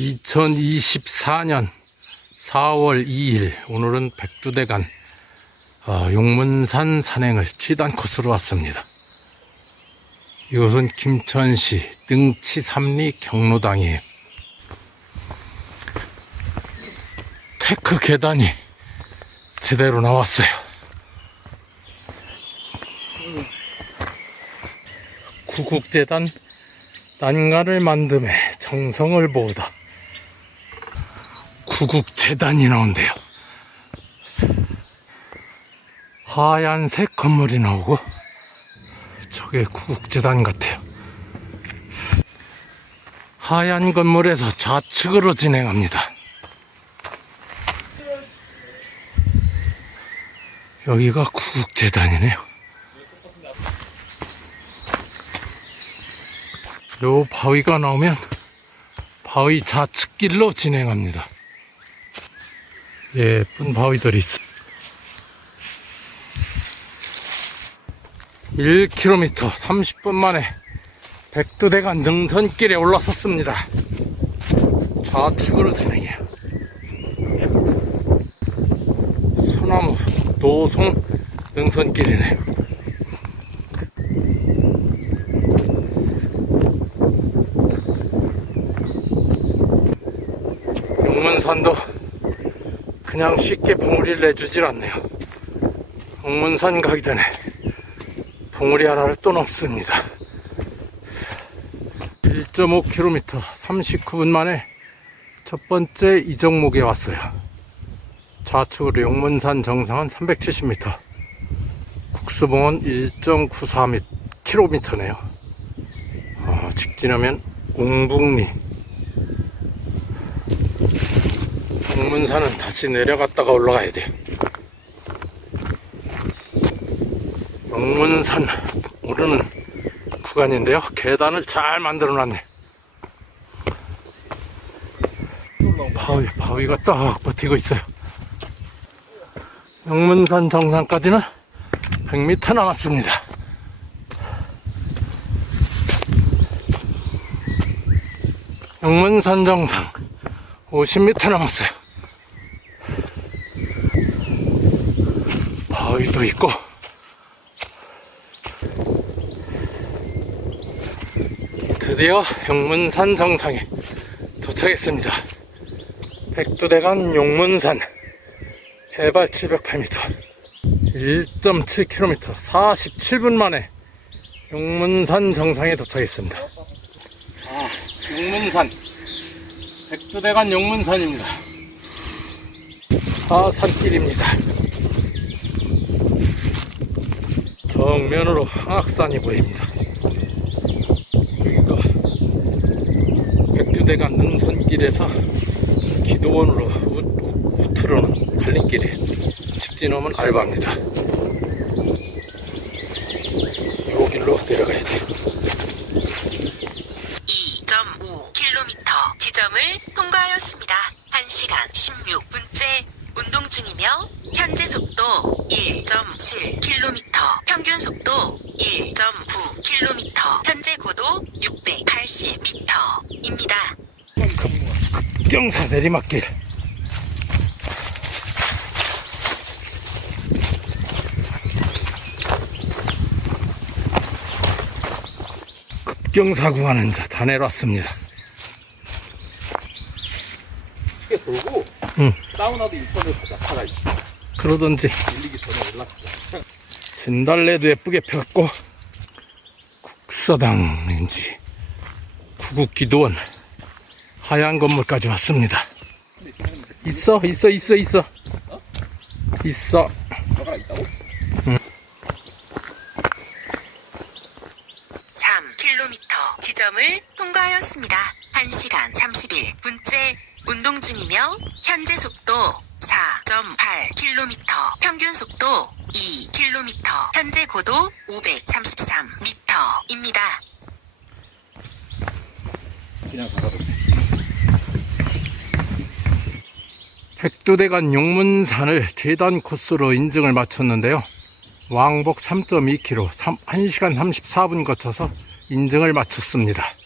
2024년 4월 2일 오늘은 백두대간 어, 용문산 산행을 치단 코스로 왔습니다. 이곳은 김천시 능치 삼리 경로당이에요. 테크 계단이 제대로 나왔어요. 구국재단 난간을 만듦에 정성을 보다 구국재단이 나온대요. 하얀색 건물이 나오고 저게 구국재단 같아요. 하얀 건물에서 좌측으로 진행합니다. 여기가 구국재단이네요. 요 바위가 나오면 바위 좌측길로 진행합니다. 예쁜 바위들이 있어. 1km 30분 만에 백두대간 능선길에 올라섰습니다. 좌측으로 진행해요. 소나무 도송 능선길이네요. 용문산도 그냥 쉽게 봉우리를 내주질 않네요. 용문산 가기 전에 봉우리 하나를 또 넣습니다. 1.5km 39분 만에 첫 번째 이정목에 왔어요. 좌측으로 용문산 정상은 370m, 국수봉은 1.94km네요. 어, 직진하면 옹북리 동문산은 다시 내려갔다가 올라가야 돼. 영문산 오르는 구간인데요. 계단을 잘 만들어 놨네. 바위, 바위가 딱 버티고 있어요. 영문산 정상까지는 100m 남았습니다. 영문산 정상 50m 남았어요. 바위도 있고 드디어 용문산 정상에 도착했습니다. 백두대간 용문산 해발 708m 1.7km 47분 만에 용문산 정상에 도착했습니다. 아, 용문산 백두대간 용문산입니다. 하산길입니다. 정면으로 항악산이 보입니다. 여기가 백두대간 능선길에서 기도원으로 우- 우트로는 갈림길이에요. 직진하면 알바입니다. 이 길로 내려가야 돼요. 2.5km 지점을 통과하였습니다. 1시간 16분째 운동 중이며 현재 속도 1.7km, 평균 속도 1.9km, 현재 고도 680m입니다. 경사 내리막길 급경사 구간은 자, 다 내려왔습니다. 크게 돌고 응. 사우나도 인터넷 가자 차라리 그러던지 진달래도 예쁘게 폈고 국서당인지 구국기도원 하얀 건물까지 왔습니다. 있어 있어 있어 있어 있어 있다고? 3km 지점을 통과하였습니다. 1시간 31분째 운동 중이며 현재 속도 4.8km, 평균 속도 2km, 현재 고도 533m입니다. 그냥 가가도 돼 백두대간 용문산을 재단 코스로 인증을 마쳤는데요. 왕복 3.2km, 1시간 34분 거쳐서 인증을 마쳤습니다.